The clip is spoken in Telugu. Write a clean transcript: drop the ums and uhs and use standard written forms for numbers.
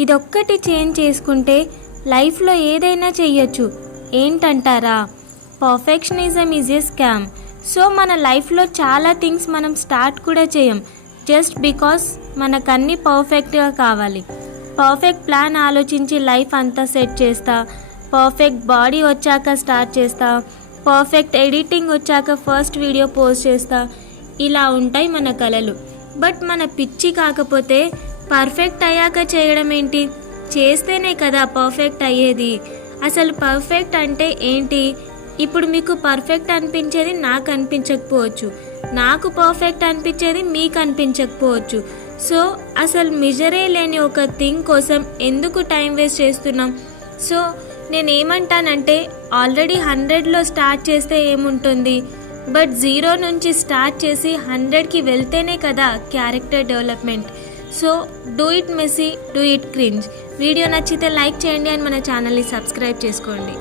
ఇదొక్కటి చేంజ్ చేసుకుంటే లైఫ్లో ఏదైనా చెయ్యొచ్చు. ఏంటంటారా? Perfectionism is a scam. So మన లైఫ్లో చాలా థింగ్స్ మనం స్టార్ట్ కూడా చేయం జస్ట్ బికాస్ మనకన్నీ పర్ఫెక్ట్గా కావాలి. పర్ఫెక్ట్ ప్లాన్ ఆలోచించి లైఫ్ అంతా సెట్ చేస్తా, పర్ఫెక్ట్ బాడీ వచ్చాక స్టార్ట్ చేస్తా, పర్ఫెక్ట్ ఎడిటింగ్ వచ్చాక ఫస్ట్ వీడియో పోస్ట్ చేస్తా. ఇలా ఉంటాయి మన కలలు. బట్ మన పిచ్చి కాకపోతే పర్ఫెక్ట్ అయ్యాక చేయడం ఏంటి? చేస్తేనే కదా పర్ఫెక్ట్ అయ్యేది. అసలు పర్ఫెక్ట్ అంటే ఏంటి? ఇప్పుడు మీకు పర్ఫెక్ట్ అనిపించేది నాకు అనిపించకపోవచ్చు, నాకు పర్ఫెక్ట్ అనిపించేది మీకు అనిపించకపోవచ్చు. సో అసలు మెజరే లేని ఒక థింగ్ కోసం ఎందుకు టైం వేస్ట్ చేస్తున్నాం? సో నేనేమంటానంటే ఆల్రెడీ 100లో స్టార్ట్ చేస్తే ఏముంటుంది, బట్ 0 నుంచి స్టార్ట్ చేసి 100కి వెళ్తేనే కదా character development. So do it messy, do it cringe. Video నచ్చితే లైక్ చేయండి అండ్ మన ఛానల్ని సబ్స్క్రైబ్ చేసుకోండి.